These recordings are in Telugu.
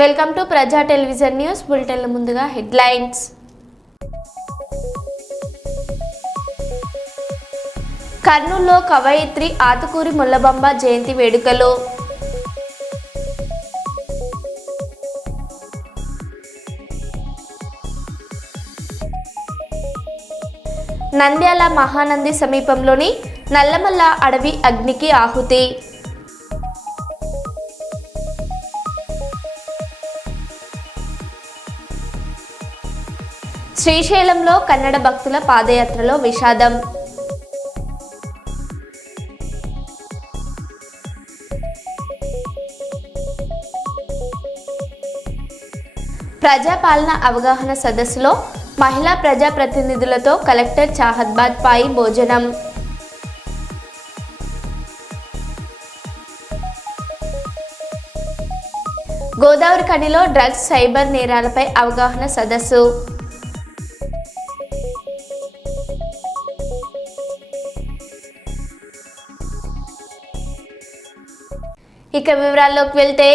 వెల్కమ్ టు ప్రజా టెలివిజన్ న్యూస్ బులెటిన్ల ముందుగా హెడ్లైన్స్. కర్నూలులో కవయిత్రి ఆతుకూరి ముల్లబంబ జయంతి వేడుకలు. నంద్యాల మహానంది సమీపంలోని నల్లమల్ల అడవి అగ్నికి ఆహుతి. శ్రీశైలంలో కన్నడ భక్తుల పాదయాత్రలో విషాదం. ప్రజాపాలన అవగాహన సదస్సులో మహిళా ప్రజాప్రతినిధులతో కలెక్టర్ చాహద్బాద్ పాయి భోజనం. గోదావరి ఖనిలో డ్రగ్స్ సైబర్ నేరాలపై అవగాహన సదస్సు. ఇక వివరాల్లోకి వెళ్తే,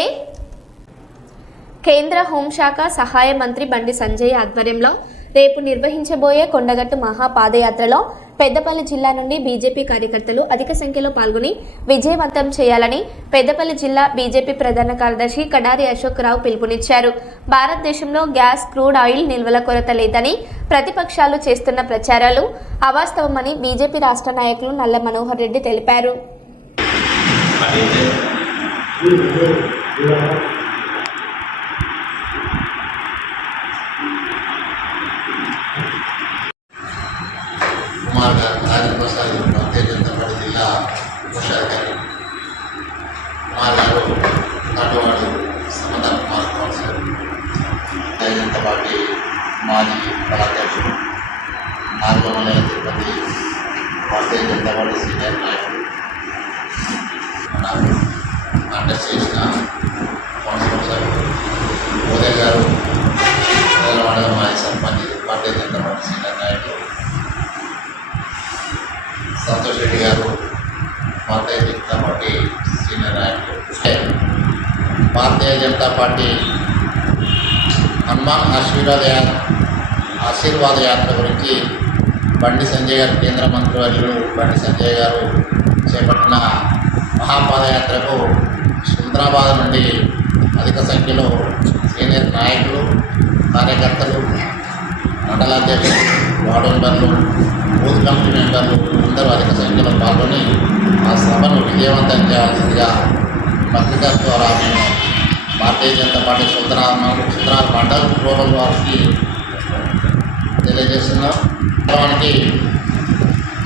కేంద్ర హోంశాఖ సహాయ మంత్రి బండి సంజయ్ ఆధ్వర్యంలో రేపు నిర్వహించబోయే కొండగట్టు మహాపాదయాత్రలో పెద్దపల్లి జిల్లా నుండి బీజేపీ కార్యకర్తలు అధిక సంఖ్యలో పాల్గొని విజయవంతం చేయాలని పెద్దపల్లి జిల్లా బీజేపీ ప్రధాన కార్యదర్శి కడారి అశోక్ రావు పిలుపునిచ్చారు. భారతదేశంలో గ్యాస్, క్రూడ్ ఆయిల్ నిల్వల కొరత లేదని ప్రతిపక్షాలు చేస్తున్న ప్రచారాలు అవాస్తవమని బీజేపీ రాష్ట్ర నాయకులు నల్ల మనోహర్ రెడ్డి తెలిపారు. రాజప్రసాద్ భారతీయ జనతా పార్టీ జిల్లా కోశాధికారి కుమార్ గారు, నాటువాడు సమతా కుమార్ కౌన్సిలర్, భారతీయ జనతా పార్టీ మాజీ కళాధ్యక్షుడు, నాగమల్ల తిరుపతి భారతీయ జనతా పార్టీ సీనియర్ నాయకుడు, మన కంటెస్ట్ చేసిన కౌన్సిలర్ సభ్యుడు ఉదయ్ గారు, మొదలవాడ మాజీ సర్పంచ్ భారతీయ జనతా పార్టీ సీనియర్ నాయకుడు సంతోష్ రెడ్డి గారు, భారతీయ జనతా పార్టీ సీనియర్ నాయకులు. భారతీయ జనతా పార్టీ హనుమాన్ ఆశీర్వాద యాత్ర గురించి బండి సంజయ్ గారు, కేంద్ర మంత్రివర్యులు బండి సంజయ్ గారు చేపట్టిన మహాపాదయాత్రకు సుందరాబాద్ నుండి అధిక సంఖ్యలో సీనియర్ నాయకులు, కార్యకర్తలు, మండలాధ్యక్షులు, వార్డు మెంబర్లు, బూత్ కమిటీ మెంబర్లు అందరూ అధిక సంఖ్యలో పాల్గొని ఆ సభను విజయవంతం చేయాల్సిందిగా పత్రికా ద్వారా మేము భారతీయ జనతా పార్టీ సుందరాబాద్ మండల్ గ్లోబల్ వారికి తెలియజేస్తున్నాం. వాస్తవానికి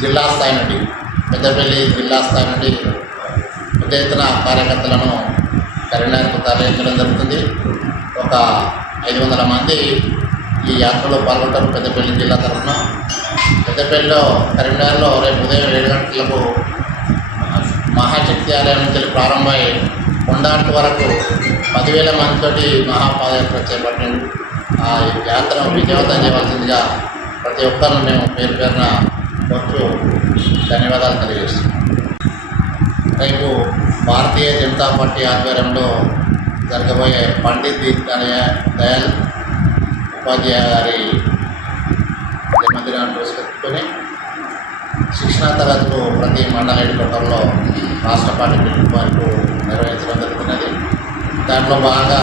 జిల్లా స్థాయి నుండి, పెద్దపల్లి జిల్లా స్థాయి నుండి పెద్ద ఎత్తున కార్యకర్తలను కరీంనగర్కు తరలించడం జరుగుతుంది. ఒక 500 మంది ఈ యాత్రలో పాల్గొంటారు పెద్దపల్లి జిల్లా తరఫున. పెద్దపల్లిలో కరీంనగర్లో రేపు ఉదయం 7 గంటలకు మహాశక్తి ఆలయం నుంచి ప్రారంభమై కొండాటి వరకు 10,000 మందితోటి మహాపాదయాత్ర చేపట్టింది. ఆ యాత్రను విజయవంతం చేయవలసిందిగా ప్రతి ఒక్కరిని మేము పేరు పేరున కోరుతూ ధన్యవాదాలు తెలియజేస్తున్నాం. రేపు భారతీయ జనతా పార్టీ ఆధ్వర్యంలో జరగబోయే పండిత్ దీన్ దయాళ్ ఉపాధ్యాయ గారి జన్మదినాన్ని పురస్కరించుకొని శిక్షణా తరగతులు ప్రతి మండల హెడ్క్వార్టర్లో రాష్ట్ర పార్టీ పిలుపు వరకు నిర్వహించడం జరుగుతున్నది. దాంట్లో భాగంగా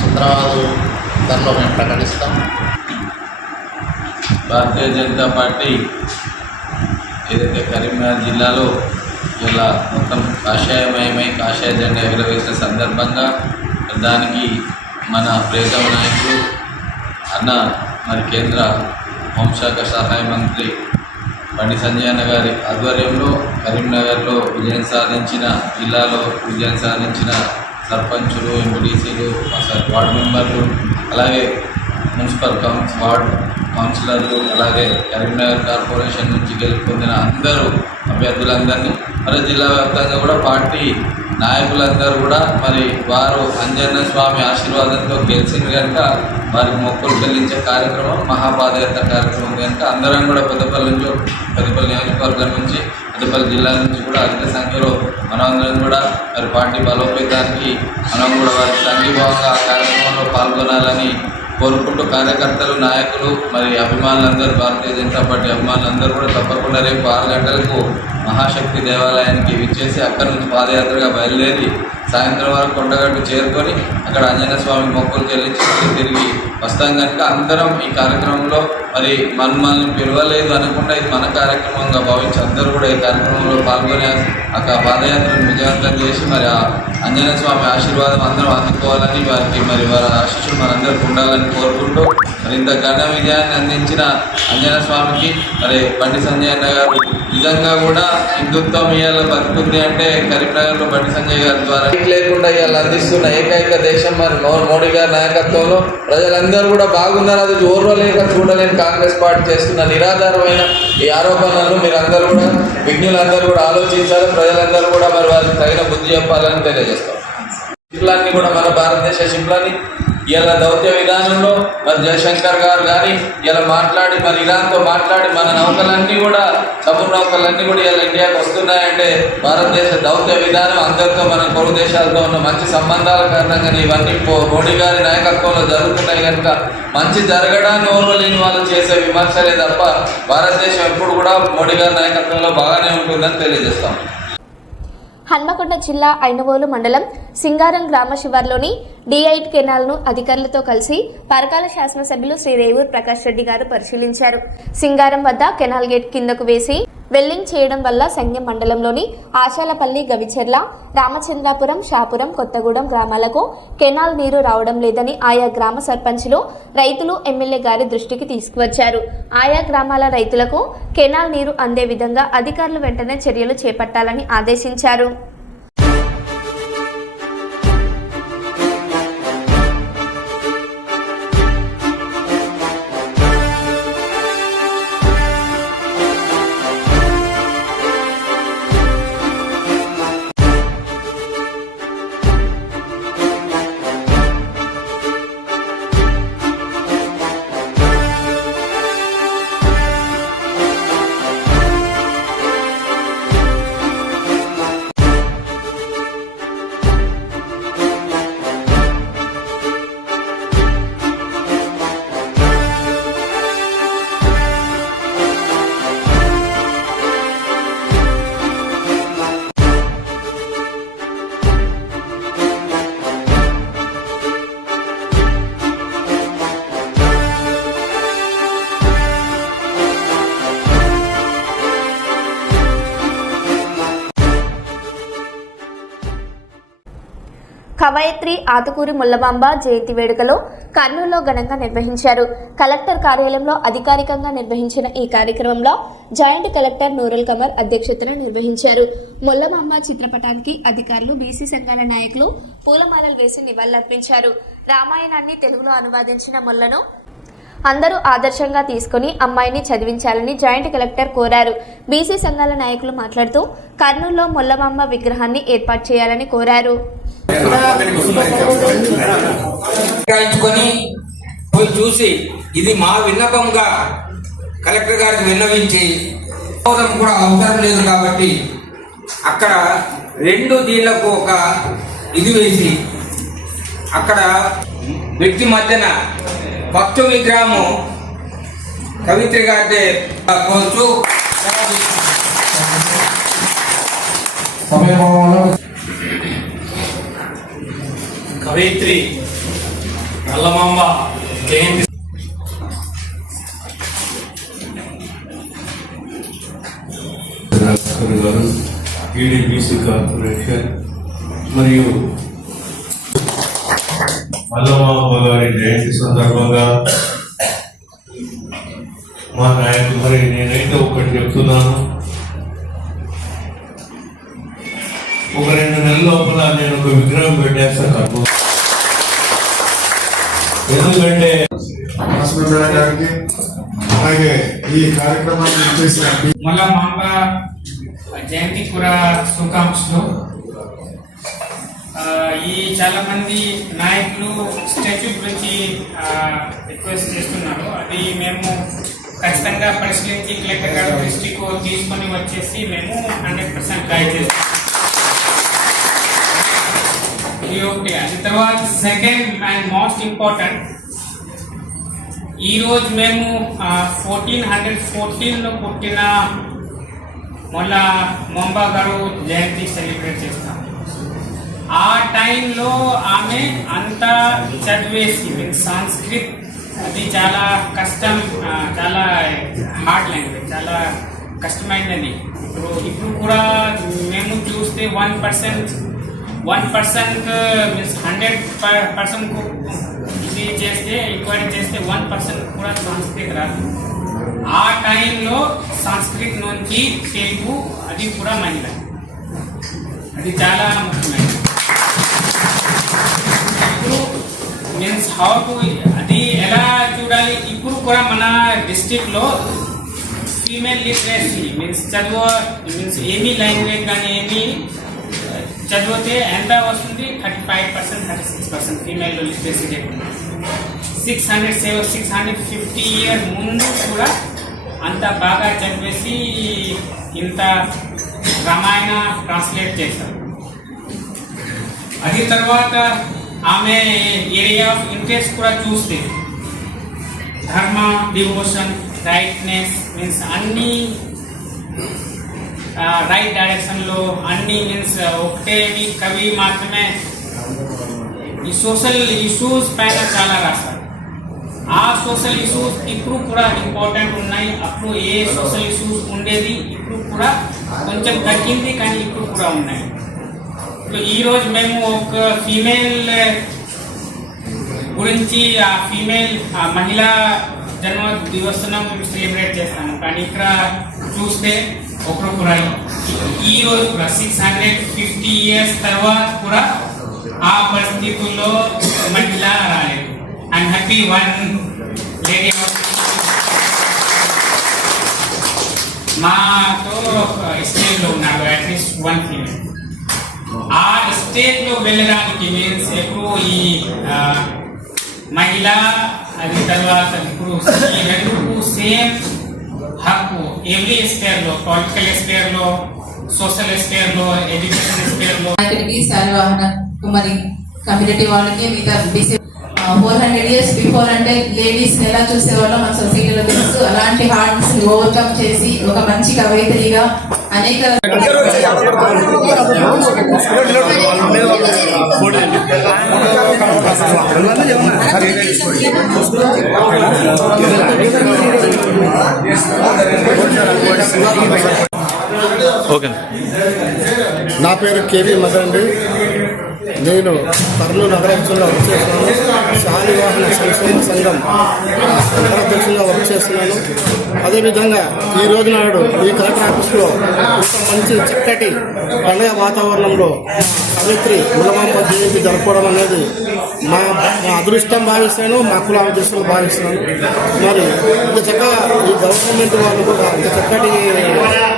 సుందరాబాదు దాంట్లో మేము ప్రకటిస్తాం. భారతీయ జనతా పార్టీ ఏదైతే కరీంనగర్ జిల్లాలో ఇలా మొత్తం కాషాయమయమై కాషాయ జెండా ఎగురవేసిన సందర్భంగా దానికి మన ప్రియతమ నాయకులు అన్న మరి కేంద్ర హోంశాఖ సహాయ మంత్రి బండి సంజయ్ అన్న గారి ఆధ్వర్యంలో కరీంనగర్లో విజయం సాధించిన, జిల్లాలో విజయం సాధించిన సర్పంచులు, ఎంపీటీసీలు, వార్డు మెంబర్లు, అలాగే మున్సిపల్ వార్డ్ కౌన్సిలర్లు, అలాగే కరీంనగర్ కార్పొరేషన్ నుంచి గెలుపొందిన అందరూ అభ్యర్థులందరినీ, మరి జిల్లా వ్యాప్తంగా కూడా పార్టీ నాయకులందరూ కూడా మరి వారు అంజన్న స్వామి ఆశీర్వాదంతో గెలిచిన కనుక వారికి మొక్కులు చెల్లించే కార్యక్రమం మహాపాదయాత్ర కార్యక్రమం కనుక అందరం కూడా పెద్దపల్లి నియోజకవర్గం నుంచి, పెద్దపల్లి జిల్లా నుంచి కూడా అధిక సంఖ్యలో మనమందరం కూడా మరి పార్టీ బలోపేతానికి మనం కూడా వారికి సంఘీభావంగా పాల్గొనాలని కోరుకుంటూ కార్యకర్తలు, నాయకులు, మరి అభిమానులందరూ, భారతీయ జనతా పార్టీ అభిమానులందరూ కూడా తప్పకుండా రేపు 6 గంటలకు మహాశక్తి దేవాలయానికి విచ్చేసి అక్కడి నుంచి పాదయాత్రగా బయలుదేరి సాయంత్రం వరకు కొండగట్టు చేరుకొని అక్కడ ఆంజనేయ స్వామి మొక్కులు చెల్లించి తిరిగి వస్తాం కనుక అందరం ఈ కార్యక్రమంలో మరి మనల్ని పిలవలేదు అనుకుంటే ఇది మన కార్యక్రమంగా భావించి అందరూ కూడా ఈ కార్యక్రమంలో పాల్గొని అక్కడ పాదయాత్రను విజయవంతం చేసి మరి ఆ ఆంజనేయ స్వామి ఆశీర్వాదం అందరం అందుకోవాలని, వారికి మరి వారి ఆశీస్సులు మనందరికీ ఉండాలని కోరుకుంటూ మరి ఇంత ఘన విజయాన్ని అందించిన ఆంజనేయ స్వామికి మరి బండి సంజయ్ అన్న గారు నిజంగా కూడా హిందుత్వం ఇవాళ బతుకుంది అంటే కరీంనగర్లో బండి సంజయ్ గారి ద్వారా లేకుండా ఇవాళ అందిస్తున్న ఏకైక దేశం మరి మోడీ గారి నాయకత్వంలో ప్రజలందరూ కూడా బాగున్నారు. అది ఓర్వలేక చూడలేని కాంగ్రెస్ పార్టీ చేస్తున్న నిరాధారమైన ఈ ఆరోపణలను మీరందరూ కూడా విజ్ఞులందరూ కూడా ఆలోచించాలి. ప్రజలందరూ కూడా మరి వారికి తగిన బుద్ధి చెప్పాలని తెలియజేస్తాం. శిల్పాన్ని కూడా మన భారతదేశ శిల్పాన్ని ఇలా దౌత్య విధానంలో మరి జయశంకర్ గారు కానీ ఇలా మాట్లాడి మరి ఇరాన్తో మాట్లాడి మన నౌకలన్నీ కూడా సముద్ర నౌకలన్నీ కూడా ఇలా ఇండియాకి వస్తున్నాయంటే భారతదేశ దౌత్య విధానం అందరితో మన పొరుగు దేశాలతో ఉన్న మంచి సంబంధాల కారణంగా ఇవన్నీ మోడీ గారి నాయకత్వంలో జరుగుతున్నాయి కనుక మంచి జరగడాన్ని ఓర్వలేని వాళ్ళు చేసే విమర్శలే తప్ప భారతదేశం ఎప్పుడు కూడా మోడీ గారి నాయకత్వంలో బాగానే ఉంటుందని తెలియజేస్తాం. హన్మకొండ జిల్లా ఐనవోలు మండలం సింగారం గ్రామ శివార్లోని D8 కెనాల్ను అధికారులతో కలిసి పరకాల శాసనసభ్యులు శ్రీ రేవూర్ ప్రకాష్ రెడ్డి గారు పరిశీలించారు. సింగారం వద్ద కెనాల్ గేట్ కిందకు వేసి వెల్లింగ్ చేయడం వల్ల సంగెం మండలంలోని ఆశాలపల్లి, గవిచెర్ల, రామచంద్రాపురం, షాపురం, కొత్తగూడెం గ్రామాలకు కెనాల్ నీరు రావడం లేదని ఆయా గ్రామ సర్పంచులు, రైతులు ఎమ్మెల్యే గారి దృష్టికి తీసుకువచ్చారు. ఆయా గ్రామాల రైతులకు కెనాల్ నీరు అందే విధంగా అధికారులు వెంటనే చర్యలు చేపట్టాలని ఆదేశించారు. కవయిత్రి ఆతుకూరి ముల్లమాంబ జయంతి వేడుకలు కర్నూలులో ఘనంగా నిర్వహించారు. కలెక్టర్ కార్యాలయంలో అధికారికంగా నిర్వహించిన ఈ కార్యక్రమంలో జాయింట్ కలెక్టర్ నూరుల్ కమర్ అధ్యక్షతన నిర్వహించారు. ముల్లమాంబ చిత్రపటానికి అధికారులు, బీసీ సంఘాల నాయకులు పూలమాలలు వేసి నివాళులర్పించారు. రామాయణాన్ని తెలుగులో అనువాదించిన ముల్లను అందరూ ఆదర్శంగా తీసుకుని అమ్మాయిని చదివించాలని జాయింట్ కలెక్టర్ కోరారు. బీసీ సంఘాల నాయకులు మాట్లాడుతూ కర్నూలులో ముల్లమాంబ విగ్రహాన్ని ఏర్పాటు చేయాలని కోరారు. పోయి చూసి ఇది మా విన్నపంగా కలెక్టర్ గారికి విన్నవించి కూడా అవసరం లేదు కాబట్టి అక్కడ 2 దీళ్లకు ఒక ఇది వేసి అక్కడ వ్యక్తి మధ్యన భక్తు విగ్రహము కవిత్రి గారి కోరుచు కవయిత్రి నల్లమాంబ జయంతి గారు, ఈడీబీసీ కార్పొరేషన్ మరియు మల్లమాంబ గారి జయంతి సందర్భంగా మా నాయకులు మరి నేనైతే ఒకటి చెప్తున్నాను, ఒక 2 నెలల లోపల నేను ఒక విగ్రహం పెట్టేస్తాను కర్నూలు. ఎందుకంటే గారికి అలాగే ఈ కార్యక్రమాన్ని చేసిన మల్లమాంబ జయంతి కూడా శుభాకాంక్షలు. ఈ చాలా మంది నాయకులు స్టాచ్యూ గురించి రిక్వెస్ట్ చేస్తున్నారు. అది మేము ఖచ్చితంగా పరిశీలించి కలెక్టర్ గారి దృష్టికి తీసుకొని వచ్చేసి మేము 100% ట్రై చేస్తాం. ఇది ఒకటి. అది తర్వాత సెకండ్ అండ్ మోస్ట్ ఇంపార్టెంట్, ఈరోజు మేము 1414లో పుట్టిన మొల్లా మొంబా గారు జయంతి సెలబ్రేట్ చేస్తాం. ఆ టైంలో ఆమె అంతా చదివేసి సంస్కృత్ అది చాలా కష్టం, చాలా హార్డ్ లాంగ్వేజ్, చాలా కష్టమైనది. ఇప్పుడు కూడా మేము చూస్తే 1% మీన్స్ 100% ఇది చేస్తే ఎంక్వైరీ చేస్తే 1% కూడా సంస్కృత్ రాదు. ఆ టైంలో సంస్కృత్ నుంచి తెలుగు అది కూడా మహిళ, అది చాలా ముఖ్యమైనది. ఇప్పుడు మీన్స్ హౌ టు అది ఎలా చూడాలి, ఇప్పుడు కూడా మన డిస్ట్రిక్ట్లో ఫీమేల్ లిటరసీ మీన్స్ మీన్స్ ఏమీ లాంగ్వేజ్ కానీ ఏమీ చదివితే ఎంత వస్తుంది, 35% 36% ఫీమేల్ లిటరసీ రేట్. 650 ఇయర్స్ ముందు కూడా అంత బాగా చదివేసి ఇంత రామాయణ ట్రాన్స్లేట్ చేశారు. అది తర్వాత ఆమె ఏరియా ఆఫ్ ఇంట్రెస్ట్ కూడా చూస్తే ధర్మ, డివోషన్, రైట్నెస్ మీన్స్ అన్ని రైట్ డైరెక్షన్లో అన్ని మీన్స్ ఒకటే కవి మాత్రమే ఈ సోషల్ ఇష్యూస్ పైన చాలా రాస్తారు. ఆ సోషల్ ఇష్యూస్ ఇప్పుడు కూడా ఇంపార్టెంట్ ఉన్నాయి. అప్పుడు ఏ సోషల్ ఇష్యూస్ ఉండేది ఇప్పుడు కూడా కొంచెం తగ్గింది, కానీ ఇప్పుడు కూడా ఉన్నాయి. ఈరోజు మేము ఒక ఫీమేల్ గురించి ఆ ఫీమేల్ మహిళా జన్మ దివసనం సెలబ్రేట్ చేస్తాము. కానీ ఇక్కడ చూస్తే ఒకరు కూడా ఈ రోజు కూడా 650 ఇయర్స్ తర్వాత కూడా ఆ పరిస్థితుల్లో మహిళ రాలేదు. ఐఎమ్ హ్యాపీ వన్ లేడీ మాతో స్టేజ్లో ఉన్నారు, అట్లీస్ట్ వన్ ఫీమేల్. ఆ స్టేజ్లో వెళ్ళడానికి మీన్స్ ఎప్పుడు ఈ మహిళ అది తర్వాత ఇప్పుడు ఈ రెండుకు సేమ్ హక్కు ఎవ్రీ స్పేర్లో, పొలిటికల్ స్పేర్లో, సోషల్ స్పేర్లో, ఎడ్యుకేషన్ స్పేర్లో. శాలివాహన కుమారి కమ్యూనిటీ వాళ్ళకి మిగతా 400 ఇయర్స్ బిఫోర్ అంటే లేడీస్ ఎలా చూసేవాళ్ళో మన సొసైటీలో తెలుసు. అలాంటి హార్డ్స్ ని ఓవర్కమ్ చేసి ఒక మంచి కవయిత్రిగా అనేక నా పేరు కేవీ మదన్ అండి. నేను కర్నూలు నగరాధ్యక్షులుగా వర్క్ చేస్తున్నాను. శాలివాహన సంక్షేమ సంఘం నగరాధ్యక్షులుగా వర్క్ చేస్తున్నాను. అదేవిధంగా ఈ రోజు నాడు ఈ కలెక్టర్ ఆఫీస్లో ఇంత మంచి చక్కటి పండుగ వాతావరణంలో కవిత్రి ములమాంబ జయంతి జరుపుకోవడం అనేది మా అదృష్టం భావిస్తాను, మా కుల అదృష్టం భావిస్తున్నాను. మరి ఇంత చక్కగా ఈ గవర్నమెంట్ వాళ్ళు కూడా ఇంత చక్కటి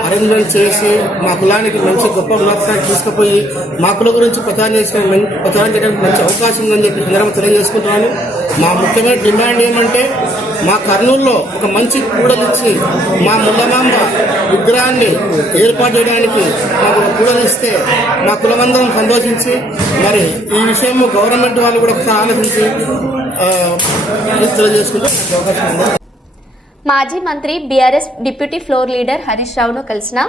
అరేంజ్మెంట్ చేసి మా కులానికి మంచి గొప్ప ఉన్నతానికి తీసుకుపోయి మా కుల గురించి ప్రచారం చేయడానికి మంచి అవకాశం ఉందని చెప్పి సందర్భంగా తెలియజేసుకుంటున్నాను. మా ముఖ్యమైన డిమాండ్ ఏమంటే మా కర్నూలులో ఒక మంచి కూడలిచ్చి మా ముల్లమాంబ విగ్రహాన్ని ఏర్పాటు చేయడానికి మాకు ఒక కూడలిస్తే మా కులమందరం సంతోషించి మరి ఈ విషయం గవర్నమెంట్ వాళ్ళు కూడా ఒకసారి ఆలోచించి తెలియజేసుకుంటే అవకాశం ఉంది. మాజీ మంత్రి BRS deputy floor leader Harish రావును కలిసిన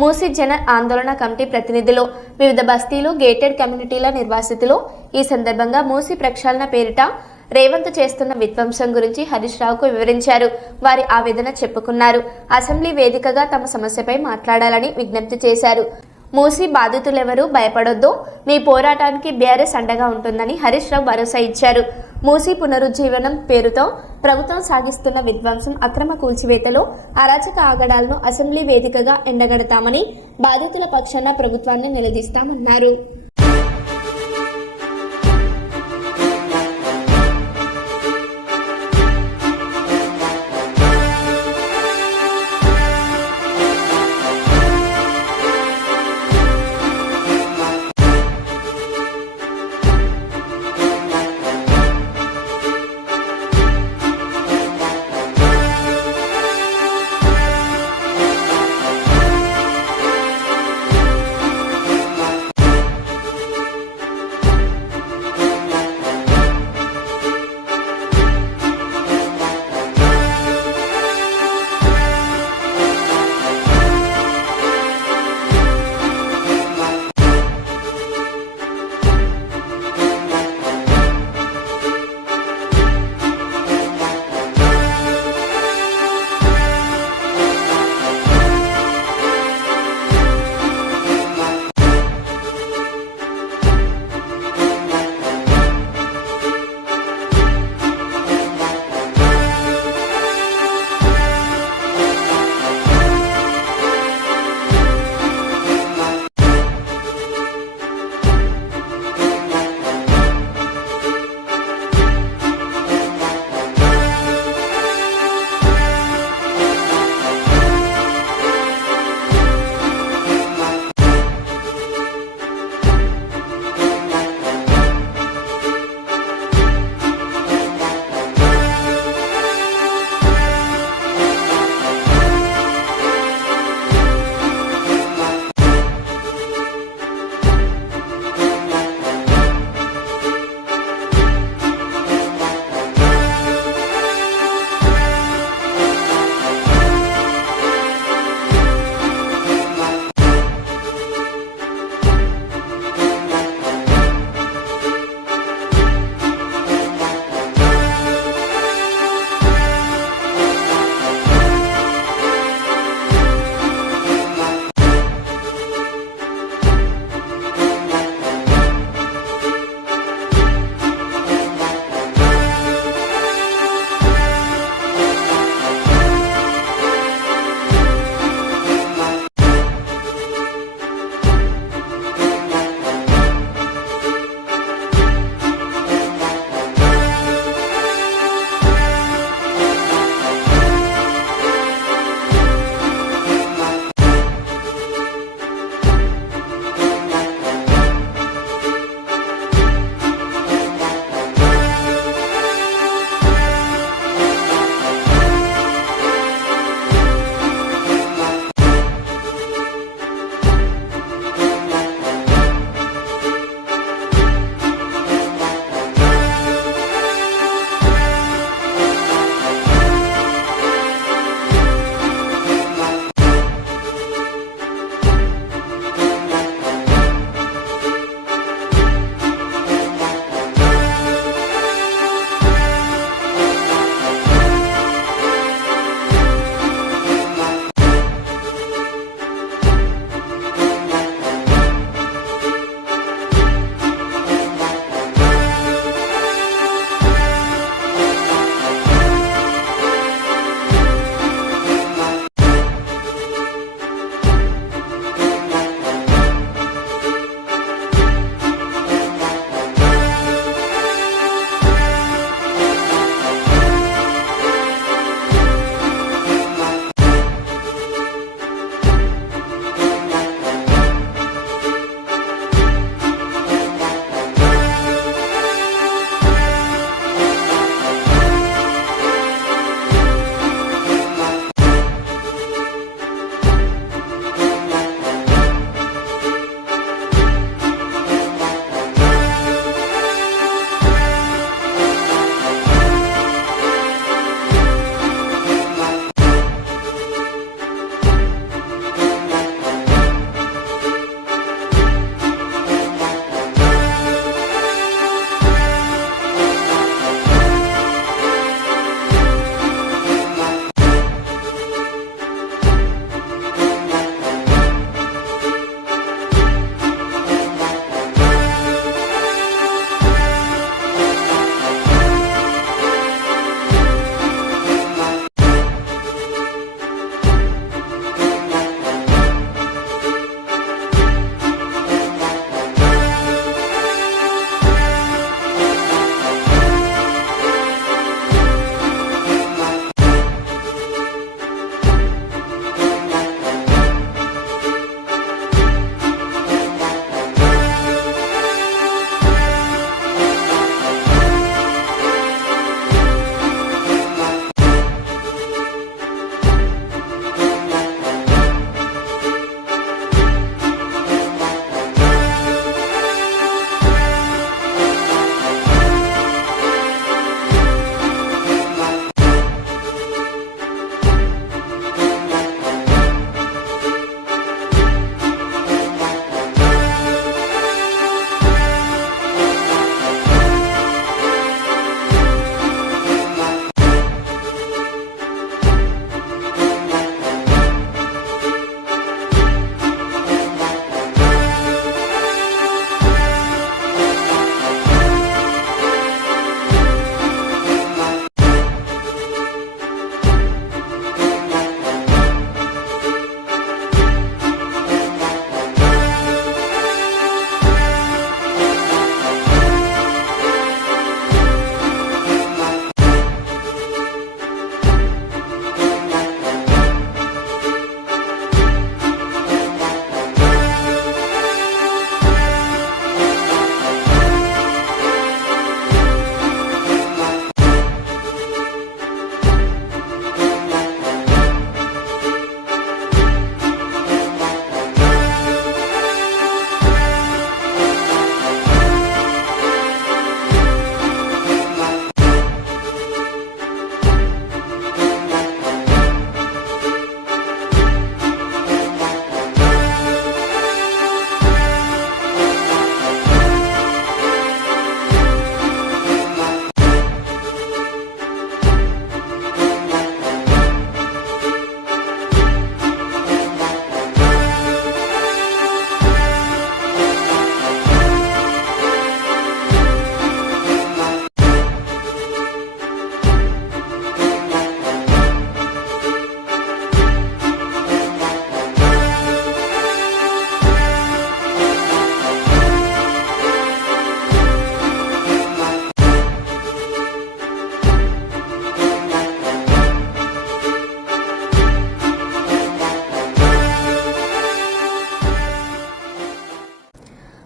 మూసీ జన ఆందోళన కమిటీ ప్రతినిధులు వివిధ బస్తీలు, గేటెడ్ కమ్యూనిటీల నిర్వాసితులు. ఈ సందర్భంగా మూసీ ప్రక్షాళన పేరిట రేవంత్ చేస్తున్న విధ్వంసం గురించి హరీష్ రావుకు వివరించారు. వారి ఆవేదన చెప్పుకున్నారు. అసెంబ్లీ వేదికగా తమ సమస్యపై మాట్లాడాలని విజ్ఞప్తి చేశారు. మూసీ బాధితులెవరూ భయపడొద్దు, మీ పోరాటానికి బీఆర్ఎస్ అండగా ఉంటుందని హరీష్ రావు భరోసా ఇచ్చారు. మూసీ పునరుజ్జీవనం పేరుతో ప్రభుత్వం సాగిస్తున్న విధ్వంసం, అక్రమ కూల్చివేతలు, అరాచక ఆగడాలను అసెంబ్లీ వేదికగా ఎండగడతామని, బాధితుల పక్షాన ప్రభుత్వాన్ని నిలదీస్తామన్నారు.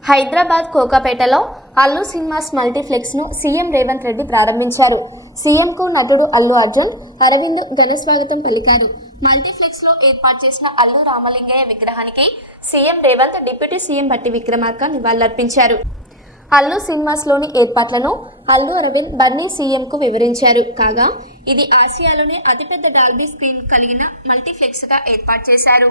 హైదరాబాద్ కోకాపేటలో అల్లు సినిమాస్ మల్టీప్లెక్స్ను సీఎం రేవంత్ రెడ్డి ప్రారంభించారు. సీఎంకు నటుడు అల్లు అర్జున్, అరవింద్ ఘనస్వాగతం పలికారు. మల్టీప్లెక్స్లో ఏర్పాటు చేసిన అల్లు రామలింగయ్య విగ్రహానికి సీఎం రేవంత్, డిప్యూటీ సీఎం బట్టి విక్రమార్క నివాళులర్పించారు. అల్లు సినిమాస్లోని ఏర్పాట్లను అల్లు అరవింద్ బన్నీ సీఎంకు వివరించారు. కాగా ఇది ఆసియాలోనే అతిపెద్ద డాల్బీ స్క్రీన్ కలిగిన మల్టీప్లెక్స్గా ఏర్పాటు చేశారు.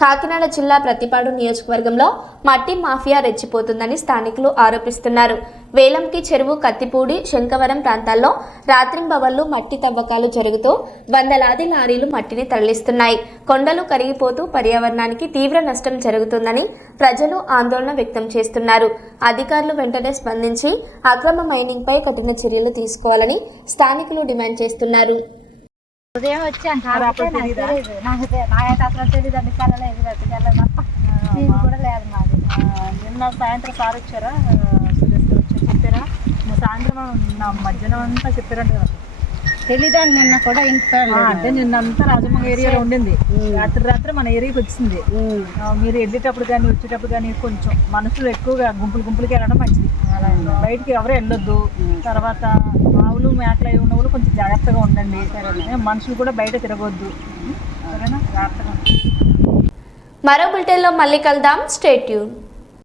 కాకినాడ జిల్లా ప్రతిపాడు నియోజకవర్గంలో మట్టి మాఫియా రెచ్చిపోతుందని స్థానికులు ఆరోపిస్తున్నారు. వేలంకి చెరువు, కత్తిపూడి, శంకవరం ప్రాంతాల్లో రాత్రింబవళ్లు మట్టి తవ్వకాలు జరుగుతూ వందలాది లారీలు మట్టిని తరలిస్తున్నాయి. కొండలు కరిగిపోతూ పర్యావరణానికి తీవ్ర నష్టం జరుగుతుందని ప్రజలు ఆందోళన వ్యక్తం చేస్తున్నారు. అధికారులు వెంటనే స్పందించి అక్రమ మైనింగ్పై కఠిన చర్యలు తీసుకోవాలని స్థానికులు డిమాండ్ చేస్తున్నారు. ఉదయం వచ్చాను కాబట్టి నాకైతే అసలు తెలియదండి. కళ్ళలో ఎదురట్టు తప్ప కూడా లేదు మాది. నిన్న సాయంత్రం సార్ వచ్చారా, సురేష్ వచ్చారు, చెప్పారా? సాయంత్రం మధ్యాహ్నం అంతా చెప్పారండి కదా, తెలీదండి. నిన్న కూడా ఇంట్లో అంటే నిన్నంతా రాజమండ్రి ఏరియాలో ఉండింది. రాత్రి మన ఏరియాకి వచ్చింది. మీరు వెళ్ళేటప్పుడు కానీ వచ్చేటప్పుడు కానీ కొంచెం మనుషులు ఎక్కువగా గుంపులకి వెళ్ళడం మంచిది. బయటికి ఎవరు వెళ్ళొద్దు. తర్వాత ఆవులు, మేకలు అవి ఉన్న వాళ్ళు కొంచెం జాగ్రత్తగా ఉండండి. మనుషులు కూడా బయట తిరగొద్దు. సరేనా? జాగ్రత్తగా. మరో బులెటిన్లో మళ్ళీ కలుద్దాం. Stay tune.